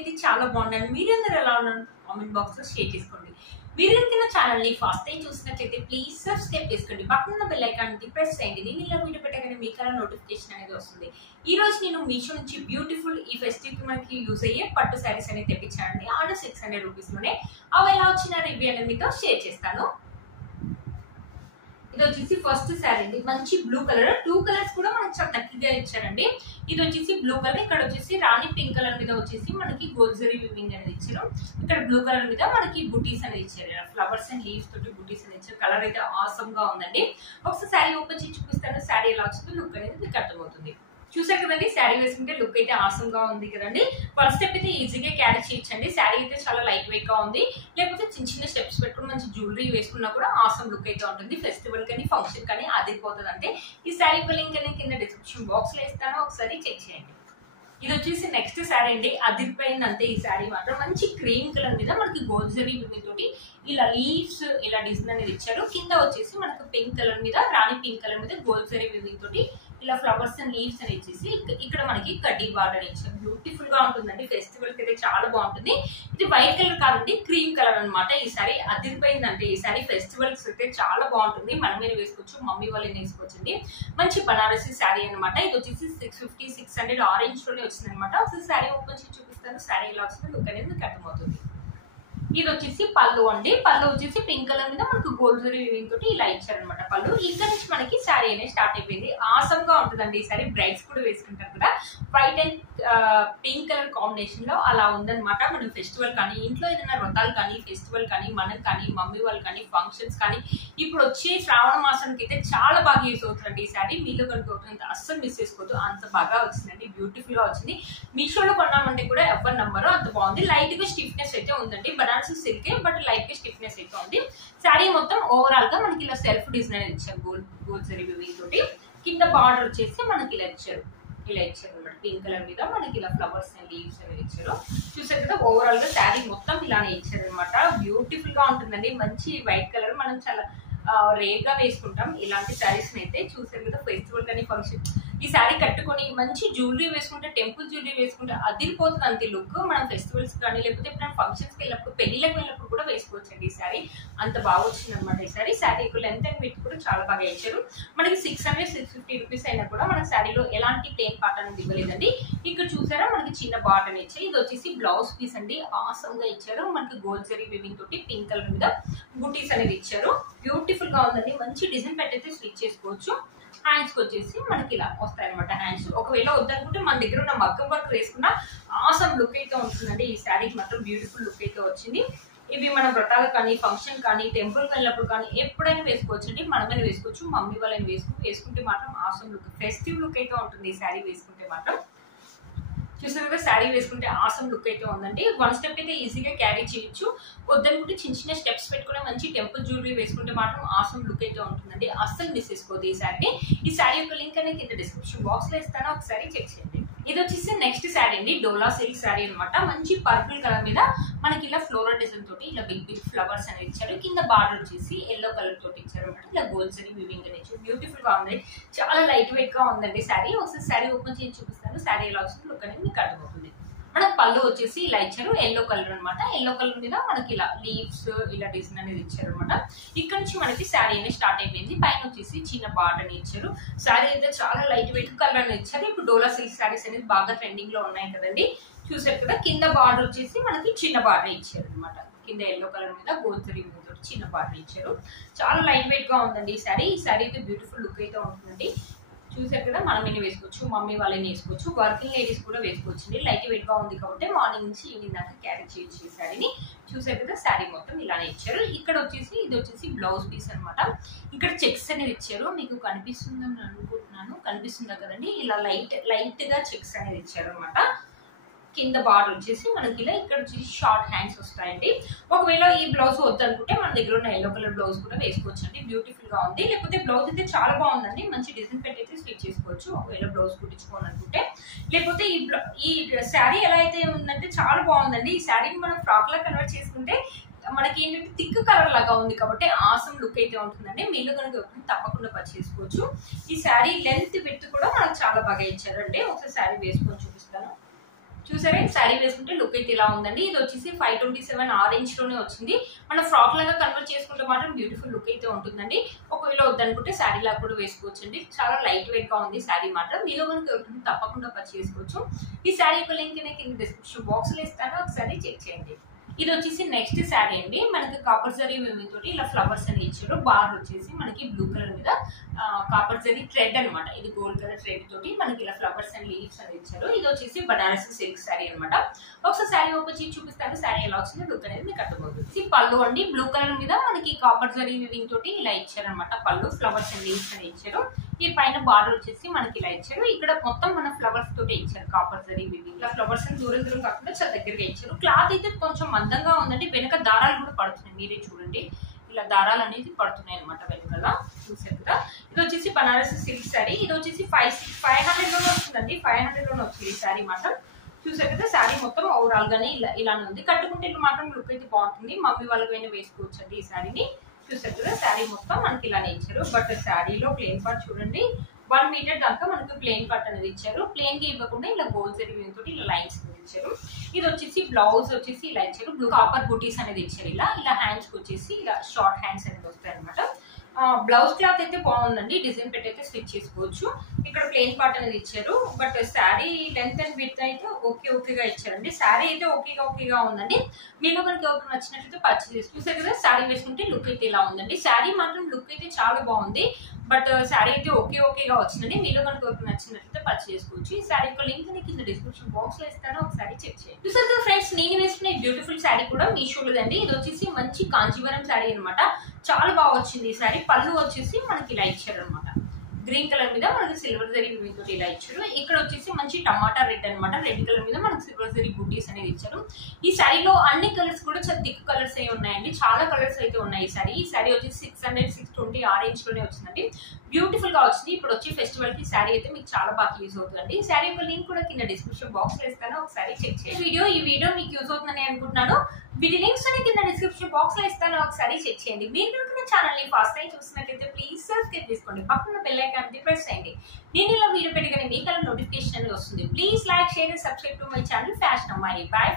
నేనైతే చాలా బాగున్నాను. మీరందరూ ఎలా ఉన్నారు కామెంట్ బాక్స్ లో షేర్ చేసుకోండి. మీరు నా ఛానల్ ని ఫస్ట్ టైం చూసినట్లయితే ప్లీజ్ సబ్స్క్రైబ్ చేసుకోండి. పక్కన ఉన్న బెల్ ఐకాన్ ని ప్రెస్ చేయండి. నేను ఇలా వీడియో పెట్టగానే మీకు అలా నోటిఫికేషన్ అనేది వస్తుంది. ఈ రోజు నేను మీషో నుంచి బ్యూటిఫుల్ ఈ ఫెస్టివ్ కి మనకి యూజ్ అయ్యే పట్టు శారీస్ అనేది తెప్పించానండి. ఆర్డర్ 600 రూపీస్ లోనే. అవి ఎలా వచ్చిన రివ్యూ అనేది మీతో షేర్ చేస్తాను. ఇది వచ్చేసి ఫస్ట్ శారీ అండి. మంచి బ్లూ కలర్, 2 కలర్స్ కూడా మనకి చాలా తక్కువగా ఇచ్చారండి. ఇది వచ్చేసి బ్లూ కలర్, ఇక్కడ వచ్చేసి రాణి పింక్ కలర్ మీద వచ్చేసి మనకి గోల్డ్ జరీ వీవింగ్ అనేది ఇచ్చారు. ఇక్కడ బ్లూ కలర్ మీద మనకి బుటీస్ అనేది ఇచ్చారు. ఫ్లవర్స్ అండ్ లీవ్స్ తోటి బుటీస్ అనేది ఇచ్చారు. కలర్ అయితే ఆసమ్ గా ఉందండి. ఒకసారి శారీ ఓపెన్ చేసి చూపిస్తాను. శారీ ఎలా వచ్చిందో లుక్ అనేది మీకు అర్థమవుతుంది. చూసారు కదండి, శారీ వేసుకుంటే లుక్ అయితే ఆసమ్ గా ఉంది కదండి. ఫస్ట్ స్టెప్ అయితే ఈజీగా క్యారీ చేయొచ్చండి. శారీ అయితే చాలా లైట్ వెయిట్ గా ఉంది. లేకపోతే చిన్న చిన్న స్టెప్స్ పెట్టుకుని మంచి జ్యువెలరీ వేసుకున్నా కూడా ఆసమ్ లుక్ అయితే ఉంటుంది. ఫెస్టివల్ కానీ ఫంక్షన్ కానీ అదిరిపోతుంది. అంటే ఈ శారీ లింక్ అనేది కింద డిస్క్రిప్షన్ బాక్స్ లో ఇస్తాను, ఒకసారి చెక్ చేయండి. ఇది వచ్చేసి నెక్స్ట్ శారీ అండి. అదిరిపోయింది అంతే. ఈ శారీ మాత్రం మంచి క్రీమ్ కలర్ మీద మనకి గోల్డ్ జరీ తోటి ఇలా లీవ్స్ ఇలా డిజైన్ అనేది ఇచ్చారు. కింద వచ్చేసి మనకు పింక్ కలర్ మీద రాణి పింక్ కలర్ మీద గోల్డ్ జరీ తోటి ఇలా ఫ్లవర్స్ అండ్ లీవ్స్ అని ఇచ్చేసి ఇక్కడ మనకి కడ్డీ బార్డర్ ఇచ్చారు. బ్యూటిఫుల్ గా ఉంటుందండి. ఫెస్టివల్ కి అయితే చాలా బాగుంటుంది. ఇది వైట్ కలర్ కాదండి, క్రీమ్ కలర్ అనమాట. ఈ సారీ అదిరిపోయింది అంటే ఈ సారీ ఫెస్టివల్స్ అయితే చాలా బాగుంటుంది. మనమే వేసుకోవచ్చు, మమ్మీ వాళ్ళని వేసుకోవచ్చండి. మంచి బనారసి శారీ అనమాట. ఇది వచ్చేసి 650 600 ఆరెంజ్ లోనే వచ్చింది అనమాట. ఒకసారి శారీ ఓపెన్ చేసి చూపిస్తాను. శారీ ఎలా వచ్చిందో లుక్ అనేది మీకు అర్థమవుతుంది. ఇది వచ్చేసి పళ్ళు అండి. పళ్ళు వచ్చేసి పింక్ కలర్ మీద మనకు గోల్డ్ జరీ వీవింగ్ తోటి ఇలా ఇచ్చారనమాట. పళ్ళు ఇక్కడ నుంచి మనకి శారీ అనేది స్టార్ట్ అయిపోయింది. ఆసమ్ గా ఉంటుందండి ఈ శారీ. బ్రైడ్స్ కూడా వేసుకుంటారు కదా. White and pink colour combination లో అలా ఉందన్నమాట. మనం ఫెస్టివల్ కానీ ఇంట్లో ఏదైనా వ్రతాలు కానీ ఫెస్టివల్ కానీ మనకు కానీ మమ్మీ వాళ్ళు కానీ ఫంక్షన్స్ కానీ ఇప్పుడు వచ్చే శ్రావణ మాసానికి అయితే చాలా బాగా యూస్ అవుతుందండి ఈ శారీ. మీలో కనుక అస్సలు మిస్ చేసుకోవద్దు. అంత బాగా వచ్చిందండి. బ్యూటిఫుల్ గా వచ్చింది. మీషోలో కొన్నామంటే కూడా ఎవరి నంబరు అంత బాగుంది. లైట్ గా స్టిఫ్నెస్ అయితే ఉందండి. బనారసి సిల్క్ బట్ లైట్ గా స్టిఫ్నెస్ అయితే ఉంది. శారీ మొత్తం ఓవరాల్ గా మనకి ఇలా సెల్ఫ్ డిజైన్ ఇచ్చారు. గోల్డ్ జరీ వీవింగ్ తోటి కింద బార్డర్ వచ్చేసి మనకి ఇలా ఇచ్చారు. ఇలా ఇచ్చారు అనమాట. పింక్ కలర్ మీద మనకి ఇలా ఫ్లవర్స్ అండ్ లీవ్స్ అనేది ఇచ్చారు. చూసారు కదా, ఓవరాల్ గా శారీ మొత్తం ఇలానే ఇచ్చారు అనమాట. బ్యూటిఫుల్ గా ఉంటుందండి. మంచి వైట్ కలర్ మనం చాలా రేర్ గా వేసుకుంటాం ఇలాంటి శారీస్ అయితే. చూసారు కదా, ఫెస్టివల్ కానీ ఫంక్షన్ ఈ శారీ కట్టుకొని మంచి జ్యువెలరీ వేసుకుంటే, టెంపుల్ జ్యువెలరీ వేసుకుంటే అదిరిపోతుంది అంతే లుక్. మనం ఫెస్టివల్స్ కానీ లేకపోతే ఎప్పుడైనా ఫంక్షన్స్ కి వెళ్ళినప్పుడు పెళ్లిళ్ళకి వెళ్ళినప్పుడు కూడా వేసుకోవచ్చండి ఈ శారీ. అంత బాగా వచ్చింది అనమాట ఈ sari. Sari length and width కూడా చాలా బాగా ఇచ్చారు. మనకి 600 650 రూపీస్ అయినా కూడా మన శారీలో ఎలాంటి ప్లేన్ పార్ట్ అనేది ఇవ్వలేదండి. ఇక్కడ చూసారా మనకి చిన్న బార్డర్ ఇచ్చారు. ఇది వచ్చేసి బ్లౌజ్ పీస్ అండి. ఆసమ్ గా ఇచ్చారు. మనకి గోల్డ్ జరీ వీవింగ్ తోటి పింక్ కలర్ మీద బుటీస్ అనేది ఇచ్చారు. బ్యూటిఫుల్ గా ఉందండి. మంచి డిజైన్ పెట్టయితే స్టిచ్ చేసుకోవచ్చు. హ్యాండ్స్ వచ్చేసి మనకి ఇలా వస్తాయి అనమాట. హ్యాండ్స్ ఒకవేళ వద్దనుకుంటే మన దగ్గర ఉన్న మగ్గం వర్క్ వేసుకున్న ఆసమ్ లుక్ అయితే ఉంటుందండి. ఈ శారీకి మాత్రం బ్యూటిఫుల్ లుక్ అయితే వచ్చింది. ఇవి మన వ్రతాలు కానీ ఫంక్షన్ కానీ టెంపుల్కి వెళ్ళినప్పుడు కానీ ఎప్పుడైనా వేసుకోవచ్చు అండి. మనమైనా వేసుకోవచ్చు, మమ్మీ వాళ్ళని వేసుకుంటే మాత్రం ఆసమ్ లుక్ ఫెస్టివ్ లుక్ అయితే ఉంటుంది ఈ శారీ వేసుకుంటే మాత్రం. చూసారు కదా, శారీ వేసుకుంటే ఆసమ్ లుక్ అయితే ఉందండి. వన్ స్టెప్ అయితే ఈజీగా క్యారీ చేయొచ్చు. వద్దనుకుంటే చిన్న చిన్న స్టెప్స్ పెట్టుకుని మంచి టెంపుల్ జ్యువెలరీ వేసుకుంటే మాత్రం ఆసమ్ లుక్ అయితే ఉంటుందండి. అస్సలు మిస్ చేసుకోవద్దు ఈ శారీని. ఈ శారీ యొక్క లింక్ అనేది కింద డిస్క్రిప్షన్ బాక్స్ లో ఇస్తాను, ఒకసారి చెక్ చేయండి. ఇది వచ్చేసి నెక్స్ట్ శారీ అండి. డోలా సిల్క్ శారీ అనమాట. మంచి పర్పుల్ కలర్ మీద మనకి ఇలా ఫ్లోరల్ డిజైన్ తోటి ఇలా బిగ్ బిగ్ ఫ్లవర్స్ అనేది ఇచ్చారు. కింద బార్డర్ వచ్చేసి ఎల్లో కలర్ తోటి ఇచ్చారు అనమాట. ఇలా గోల్డ్ జరీ వీవింగ్ అనేది ఇచ్చారు. బ్యూటిఫుల్ గా ఉంది. చాలా లైట్ వెయిట్ గా ఉందండి శారీ. ఒకసారి శారీ ఓపెన్ చేసి చూపిస్తాను. శారీ ఎలా వస్తుంది లుక్ అనేది మీకు అర్థమవుతుంది. మనకు పళ్ళు వచ్చేసి ఇలా ఇచ్చారు. ఎల్లో కలర్ అనమాట. ఎల్లో కలర్ మీద మనకి ఇలా లీవ్స్ ఇలా డిజైన్ అనేది ఇచ్చారు అనమాట. ఇక్కడ నుంచి మనకి శారీ అనేది స్టార్ట్ అయిపోయింది. పైన వచ్చేసి చిన్న బార్డర్ అని ఇచ్చారు. శారీ అయితే చాలా లైట్ వెయిట్ కలర్ అని ఇచ్చారు. ఇప్పుడు డోలా సిల్క్ శారీస్ అనేది బాగా ట్రెండింగ్ లో ఉన్నాయి కదండి. చూసారు కదా, కింద బార్డర్ వచ్చేసి మనకి చిన్న బార్డర్ ఇచ్చారు అనమాట. కింద ఎల్లో కలర్ మీద గోల్డ్ జరీ మీద చిన్న బార్డర్ ఇచ్చారు. చాలా లైట్ వెయిట్ గా ఉందండి ఈ శారీ. ఈ శారీ అయితే బ్యూటిఫుల్ లుక్ అయితే ఉంటుందండి. చూసారు కదా, మనమైనా వేసుకోవచ్చు, మమ్మీ వాళ్ళని వేసుకోవచ్చు, వర్కింగ్ లేడీస్ కూడా వేసుకోవచ్చు. లైట్ వెయిట్ గా ఉంది కాబట్టి మార్నింగ్ నుంచి ఈవినింగ్ దాకా క్యారీ చేయొచ్చు ఈ శారీని. చూసారు కదా, శారీ మొత్తం ఇలానే ఇచ్చారు. ఇక్కడ వచ్చేసి ఇది వచ్చేసి బ్లౌజ్ పీస్ అనమాట. ఇక్కడ చెక్స్ అనేది ఇచ్చారు. మీకు కనిపిస్తుందని అనుకుంటున్నాను. కనిపిస్తుందా కదండి, ఇలా లైట్ గా చెక్స్ అనేది ఇచ్చారు అనమాట. కింద బార్డర్ వచ్చేసి మనకి ఇలా ఇక్కడ వచ్చేసి షార్ట్ హ్యాండ్స్ వస్తాయండి. ఒకవేళ ఈ బ్లౌజ్ వద్దనుకుంటే మన దగ్గర ఉన్న ఎల్లో కలర్ బ్లౌజ్ కూడా వేసుకోవచ్చు అండి. బ్యూటిఫుల్ గా ఉంది. లేకపోతే బ్లౌజ్ అయితే చాలా బాగుందండి. మంచి డిజైన్ పెట్టి అయితే స్టిచ్ చేసుకోవచ్చు ఒకవేళ బ్లౌజ్ కుట్టించుకోవాలనుకుంటే. లేకపోతే ఈ శారీ ఎలా అయితే ఉందంటే చాలా బాగుందండి. ఈ శారీని మనం ఫ్రాక్ లా కన్వర్ట్ చేసుకుంటే మనకి ఏంటంటే థిక్ కలర్ లాగా ఉంది కాబట్టి ఆసమ్ లుక్ అయితే ఉంటుందండి. మీలో కనుక తప్పకుండా పర్చేస్ చేసుకోవచ్చు. ఈ శారీ లెంత్ విడ్త్ కూడా మనకు చాలా బాగా ఇచ్చారండి. ఒకసారి శారీ వేసుకొని చూపిస్తాను. చూసారా శారీ వేసుకుంటే లుక్ అయితే ఇలా ఉందండి. ఇది వచ్చేసి 527 ఆరెంజ్ లోనే వచ్చింది. మనం ఫ్రాక్ లాగా కన్వర్ట్ చేసుకుంటే మాత్రం బ్యూటిఫుల్ లుక్ అయితే ఉంటుందండి. ఒకవేళ వద్దనుకుంటే శారీ లాగా కూడా వేసుకోవచ్చండి. చాలా లైట్ వెయిట్ గా ఉంది శారీ మాత్రం. మీలో కనుక తప్పకుండా పర్చేస్ చేసుకోవచ్చు. ఈ శారీ యొక్క లింక్ నేను కింద డిస్క్రిప్షన్ బాక్స్ లో ఇస్తాను, ఒకసారి చెక్ చేయండి. ఇది వచ్చేసి నెక్స్ట్ శారీ అండి. మనకి కాపర్ జరీ వీవింగ్ తోటి ఇలా ఫ్లవర్స్ అని ఇచ్చారు. బార్ వచ్చేసి మనకి బ్లూ కలర్ మీద కాపర్ జరీ థ్రెడ్ అనమాట. ఇది గోల్డ్ కలర్ థ్రెడ్ తోటి మనకి ఇలా ఫ్లవర్స్ అండ్ లీవ్స్ అని ఇచ్చారు. ఇది వచ్చేసి బనారసి సిల్క్ శారీ అనమాట. ఒకసారి శారీ ఓపెన్ చేసి చూపిస్తాను. శారీ ఎలా వచ్చిందో లుక్ అనేది మీకు అర్థమవుతుంది. ఇది పళ్ళు అండి. బ్లూ కలర్ మీద మనకి కాపర్ జరీ వీవింగ్ తోటి ఇలా ఇచ్చారనమాట. పళ్ళు ఫ్లవర్స్ అండ్ లీవ్స్ అని ఇచ్చారు. ఈ పైన బార్డర్ వచ్చేసి మనకి ఇలా ఇచ్చారు. ఇక్కడ మొత్తం మన ఫ్లవర్స్ తోటి ఇచ్చారు కాపర్ జరీ వీవింగ్. ఇలా ఫ్లవర్స్ దూరం దూరం కాకుండా చాలా దగ్గరగా ఇచ్చారు. క్లాత్ అయితే కొంచెం మందంగా ఉందండి. వెనక దారాలు కూడా పడుతున్నాయి, మీరే చూడండి. ఇలా దారాలు అనేది పడుతున్నాయి అనమాట వెనకాల. చూసారు కదా. ఇది వచ్చేసి బనారసి సిల్క్ శారీ. ఇది వచ్చేసి 500 లోనే వస్తుందండి. 500 లోనే వచ్చింది ఈ శారీ మాత్రం. చూసారు కదా. శారీ మొత్తం ఓవరాల్ గానే ఇలానే ఉంది. కట్టుకుంటే ఇట్లా మాత్రం లుక్ అయితే బాగుంటుంది. మమ్మీ వాళ్ళకైనా వేసుకోవచ్చు అండి ఈ శారీని. చూసారు కదా. శారీ మొత్తం మనకి ఇలానే ఇచ్చారు. బట్ శారీలో ప్లెయిన్ పార్ట్ చూడండి 1 మీటర్ దాకా మనకి ప్లెయిన్ పార్ట్ అనేది ఇచ్చారు. ప్లెయిన్ గా ఇవ్వకుండా ఇలా గోల్డ్ జరీ తోటి ఇలా లైన్స్ ఇచ్చారు. ఇది వచ్చేసి బ్లౌజ్ వచ్చేసి ఇలా ఇచ్చారు. బ్లూ కాపర్ బూటీస్ అనేది ఇచ్చారు. ఇలా హ్యాండ్స్ వచ్చేసి ఇలా షార్ట్ హ్యాండ్స్ అనేది వస్తాయి అనమాట. బ్లౌజ్ క్లాత్ అయితే బాగుందండి. డిజైన్ పెట్టి అయితే స్టిచ్ చేసుకోవచ్చు. ఇక్కడ ప్లెయిన్ పార్ట్ అనేది ఇచ్చారు. But sari length and width అయితే ఓకేగా ఇచ్చారండి. శారీ అయితే ఓకేగా ఉందండి. మీలో కనుక ఎవరికి నచ్చినట్లయితే పర్చేస్ చేసుకోవచ్చు. చూసారు కదా. శారీ వేసుకుంటే లుక్ అయితే ఇలా ఉందండి. శారీ మాత్రం లుక్ అయితే చాలా బాగుంది. బట్ శారీ అయితే ఓకేగా వచ్చిందండి. మీలో కనుక ఎవరికి నచ్చినట్లయితే పర్చేస్ చేసుకోవచ్చు. ఈ శారీ యొక్క లింక్ ని కింద డిస్క్రిప్షన్ బాక్స్ లో ఇస్తాను, ఒకసారి చెక్ చేయండి. చూసారు కదా ఫ్రెండ్స్, నేను వేసుకునే బ్యూటిఫుల్ శారీ కూడా మీషోలోదండి. ఇది వచ్చేసి మంచి కాంచీవరం శారీ అనమాట. చాలా బాగా వచ్చింది ఈ శారీ. పళ్ళు వచ్చేసి మనకి ఇలా ఇచ్చారు అనమాట. గ్రీన్ కలర్ మీద మనకి సిల్వర్ జరీ తోటి ఇలా ఇచ్చారు. ఇక్కడ వచ్చేసి మంచి టమాటా రెడ్ అనమాట. రెడ్ కలర్ మీద మనకి సిల్వర్ జరీ బూటీస్ అనేది ఇచ్చారు. ఈ శారీలో అన్ని కలర్స్ కూడా చాలా థిక్ కలర్స్ అయి ఉన్నాయండి. చాలా కలర్స్ అయితే ఉన్నాయి ఈ శారీ. ఈ శారీ వచ్చేసి 620 ఆరెంజ్ లోనే వచ్చిందండి. బ్యూటిఫుల్ గా వచ్చింది. ఇప్పుడు వచ్చి ఫెస్టివల్ కి శారీ అయితే మీకు చాలా బాగా యూజ్ అవుతుందండి. ఈ శారీ యొక్క లింక్ కూడా కింద డిస్క్రిప్షన్ బాక్స్ లో ఇస్తాను, ఒకసారి చెక్ చేయండి. ఈ వీడియో మీకు యూజ్ అవుతుందని అనుకుంటున్నాను. వీటి లింక్స్ అని కింద డిస్క్రిప్షన్ బాక్స్ లో ఇస్తాను, ఒకసారి చెక్ చేయండి. మీరు కనుక ఛానల్ ని ఫస్ట్ టైం చూసినట్లయితే ప్లీజ్ సబ్స్క్రైబ్ చేసుకోండి. పక్కన బెల్ ఐకాన్ ప్రెస్ చేయండి. నేను ఇలా వీడియో పెట్టగానే మీకు నోటిఫికేషన్ అనేది వస్తుంది. Please like, share and subscribe to my channel fashion అమ్మాయి. బై.